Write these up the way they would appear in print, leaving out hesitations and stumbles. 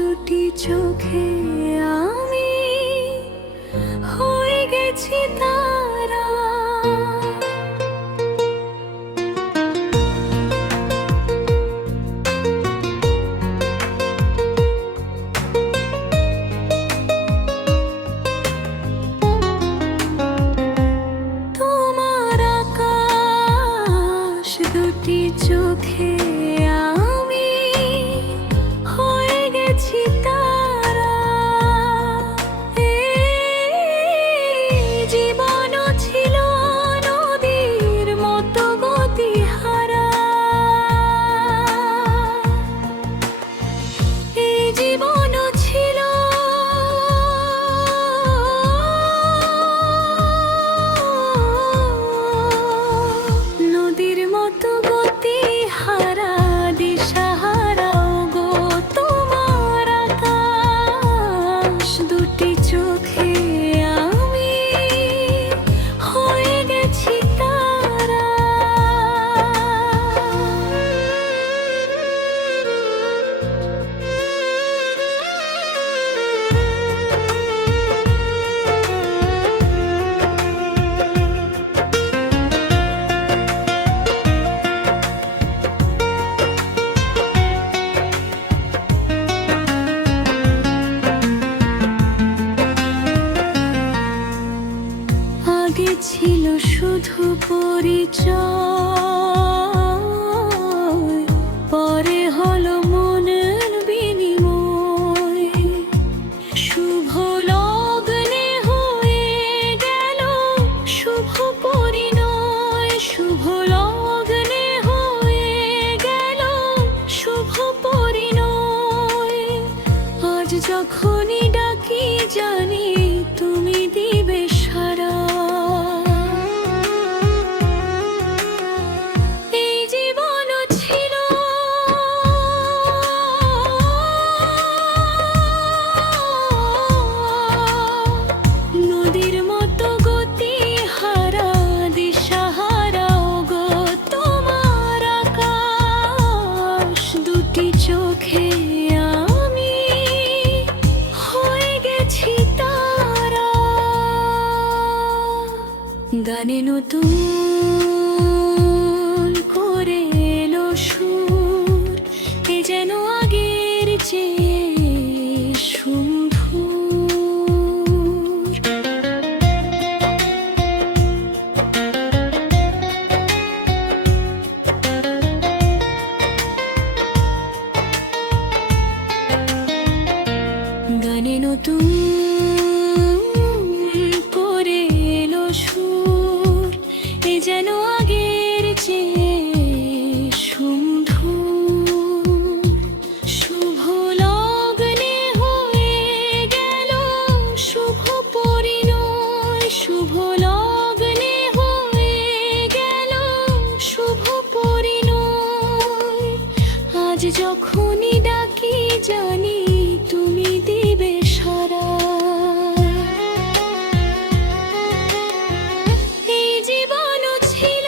দুটি চোখে আমি হয়ে গেছি তারা। তোমার আকাশ দুটি চোখে আমি হয়ে গেছি তারা। জীবনও ছিল নদীর মতো গতিহারা। এই জীবনও ছিল নদীর মতো গতিহারা, দিশাহারা গো তোমার আকাশ দুটি চোখে আমি হয়ে গেছি তারা। আগে ছিল শুধু পরিচয়, পরে হলো মনের বিনিময়। শুভ লগ্নে হয়ে গেল শুভ পরিণয়। শুভ লগ্নে হয়ে গেল শুভ পরিণয়। আজ যখনই ডাকি জানি তুমি দিবে সাড়া। এই জীবনও ছিল নদীর মতো গতিহারা, দিশাহারা গো তোমার আকাশ দুটি চোখে আমি হয়ে গেছি তারা। গানে নতুন করে এলো সুর, এ যেন আগের চেয়ে সুমধুর। গানে নতুন করে এলো সুর, এ যেন আগের চেয়ে সুমধুর। শুভ লগ্নে হয়ে গেল শুভ পরিণয়। শুভ লগ্নে হয়ে গেল শুভ পরিণয়। আজ যখনই ডাকি জানি তুমি দিবে সাড়া। এই জীবনও ছিল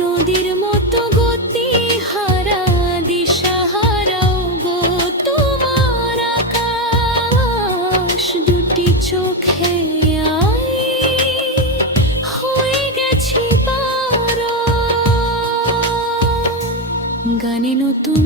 নদীর মতো গতিহারা, দিশাহারা গো তোমার আকাশ দুটি চোখে আমি হয়ে গেছি পারা। গানে নতুন